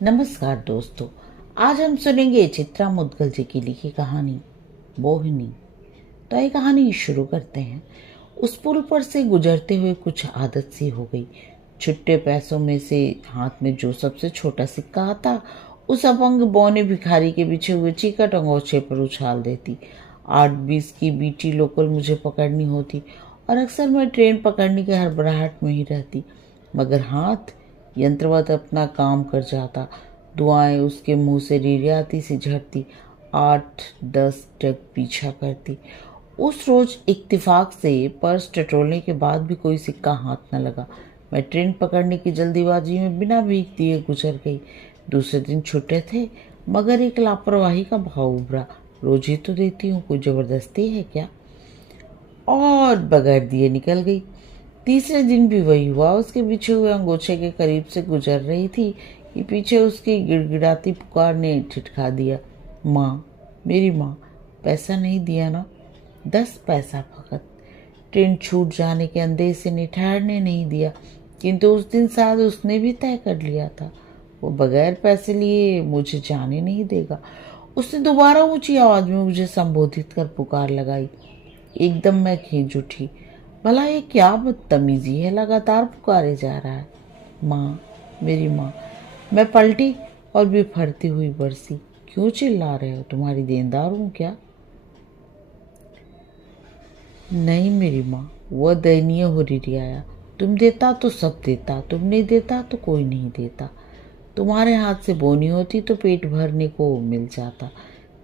नमस्कार दोस्तों। आज हम सुनेंगे चित्रा मुद्गल जी की लिखी कहानी मोहिनी। तो ये कहानी शुरू करते हैं। उस पुल पर से गुजरते हुए कुछ आदत सी हो गई। छुट्टे पैसों में से हाथ में जो सबसे छोटा सिक्का आता उस अपंग बौने भिखारी के पीछे हुए चिकट अंगोछे पर उछाल देती। 8:20 की बीटी लोकल मुझे पकड़नी होती और अक्सर मैं ट्रेन पकड़ने की हड़बड़ाहट में ही रहती, मगर हाथ यंत्रवत अपना काम कर जाता। दुआएं उसके मुंह से रिरियाती सी झड़ती। 8-10 टक पीछा करती। उस रोज इत्तेफाक से पर्स टटोलने के बाद भी कोई सिक्का हाथ न लगा। मैं ट्रेन पकड़ने की जल्दीबाजी में बिना भीख दिए गुजर गई। दूसरे दिन छुट्टे थे, मगर एक लापरवाही का भाव उभरा। रोज ही तो देती हूँ, कोई जबरदस्ती है क्या? और बगैर दिए निकल गई। तीसरे दिन भी वही हुआ। उसके पीछे हुए अंगोछे के करीब से गुजर रही थी कि पीछे उसकी गिड़गिड़ाती पुकार ने ठिठका दिया, माँ, मेरी माँ, पैसा नहीं दिया ना? 10 पैसा फकत। ट्रेन छूट जाने के अंदेशे ने ठहरने नहीं दिया, किंतु उस दिन शायद उसने भी तय कर लिया था वो बगैर पैसे लिए मुझे जाने नहीं देगा। उसने दोबारा ऊंची आवाज में मुझे संबोधित कर पुकार लगाई। एकदम मैं खींच उठी। भला ये क्या बदतमीजी है, लगातार पुकारे जा रहा है, माँ, मेरी माँ। मैं पलटी और भी फरती हुई बरसी। क्यों चिल्ला रहे हो? तुम्हारी देनदार हूँ क्या? नहीं मेरी माँ, वह दयनीय हो रिरियाया। तुम देता तो सब देता, तुम नहीं देता तो कोई नहीं देता। तुम्हारे हाथ से बोनी होती तो पेट भरने को मिल जाता।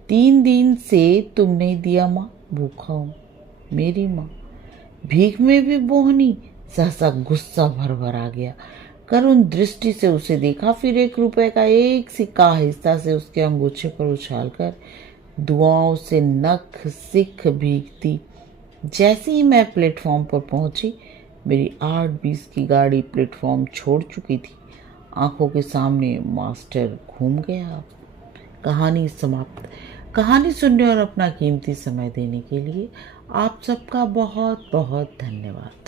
3 दिन से तुम नहीं दिया माँ, भूखा हूँ मेरी माँ। भीख में भी बोहनी। सहसा गुस्सा भर भर आ गया। करुण दृष्टि से उसे देखा, फिर 1 रुपए का एक सिक्का आहिस्ता से उसके अंगूछे पर उछालकर दुआओं से नख सिख भीगती। जैसे ही मैं प्लेटफॉर्म पर पहुंची, मेरी 8:20 की गाड़ी प्लेटफॉर्म छोड़ चुकी थी। आंखों के सामने मास्टर घूम गया। कहानी समाप्त। कहानी सुनने और अपना कीमती समय देने के लिए आप सबका बहुत बहुत धन्यवाद।